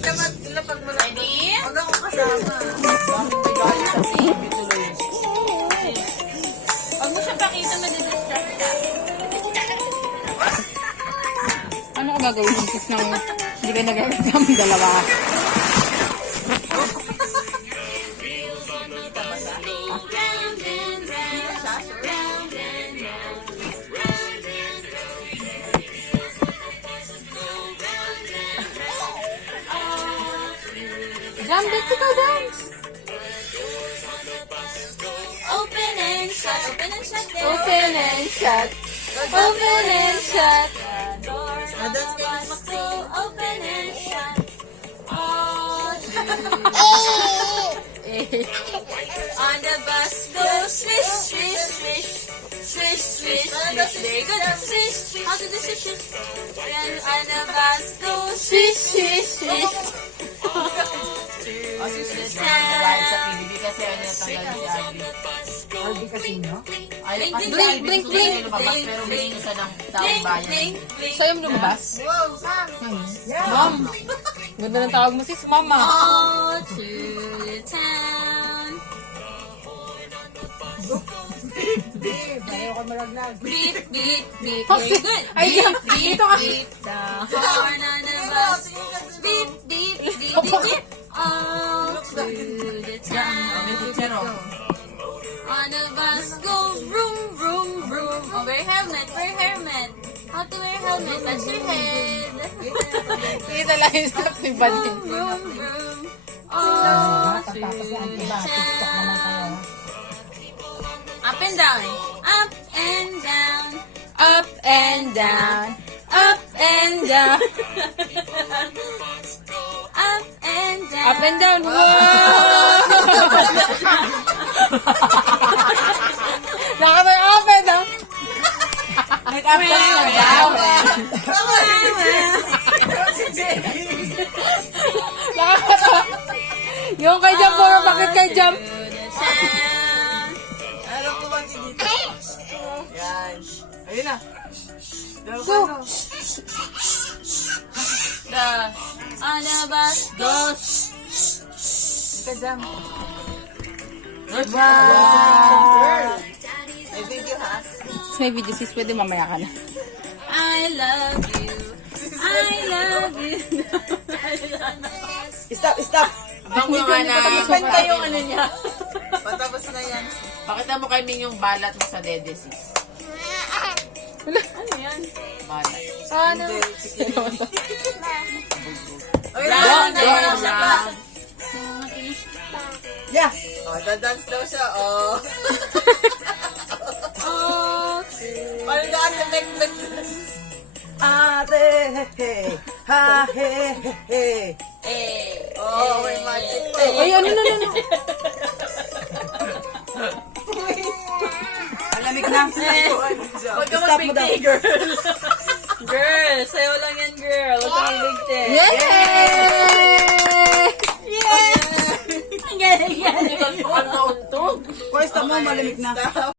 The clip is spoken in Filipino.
Ilapag mo lang. Ready? Huwag ako kasama. Huwag mo siya pakita, madidistract ka. Ano ka ba gawin sis nang hindi ka nag-exam dalawa? Jam, dito ka dance! Open and shut, open and shut. Open and shut. Open and shut. Doors on the bus go open and shut. All on the bus go swish, swish, swish. Swish, swish, swish. Very good. Swish, swish. How to do swish, swish? Then on the bus go swish, swish, swish. To the town. Kasi ano natanggal si Alvin. Alvin Casino? Blink, Kasi blink, Alvin blink, gusto blink. niya lumabas pero bigyan niya siya ng taong Blink, bayan. blink, blink. Sa'yo mo lumabas? Wow, Sam! Mom! Ganda ng tawag mo sis, mama. All to the town. Babe, ayaw ka malaglag. Beep, beep, beep. Oh, Very good. ay, Beep, dito beep, ka. beep. The horn on the bus. Beep, beep, beep, beep, beep. All to the town. On the bus go vroom, vroom, vroom. Oh, wear helmet, wear helmet. How to wear helmet? Touch your head. Kita lang yung step ni Buddy. Vroom, vroom, vroom. All to the town. Up and down. Up and down. Up and down. Up and down. Up and down. Up and down. Wow! Nakapag up and down. Nag-up ka na down. Nakakatawa. Yung kay Jam, puro bakit kay Jam? Alam ko ba si dito? Yan. Ayun na. Daw Go. ka no. The on the bus goes. Ika Jam. Wow! May video ha? May video sis, pwede mamaya ka na. I love you. I love you. Stop, stop. Abang mo nga na. Ipan kayong ano niya. Patapos na yan. Pakita mo kay Ming yung balat mo sa dede, sis. Ano yan? Balat. Ano? Oy, Brown, brown, brown. Yeah. Oh, dadance daw siya. Oh. Oh, Paano na ate mek. Ate, he, he. Ha, he, he, he. eh. Oh, may magic. Ay, ano. Alamig na. Huwag ka Stop mo daw. magbigay, girl. Girl, sayo lang yan, girl. Huwag ka magbigay. Yay! Ang galing, galing. Ano to? Pwesta mo, malamig na.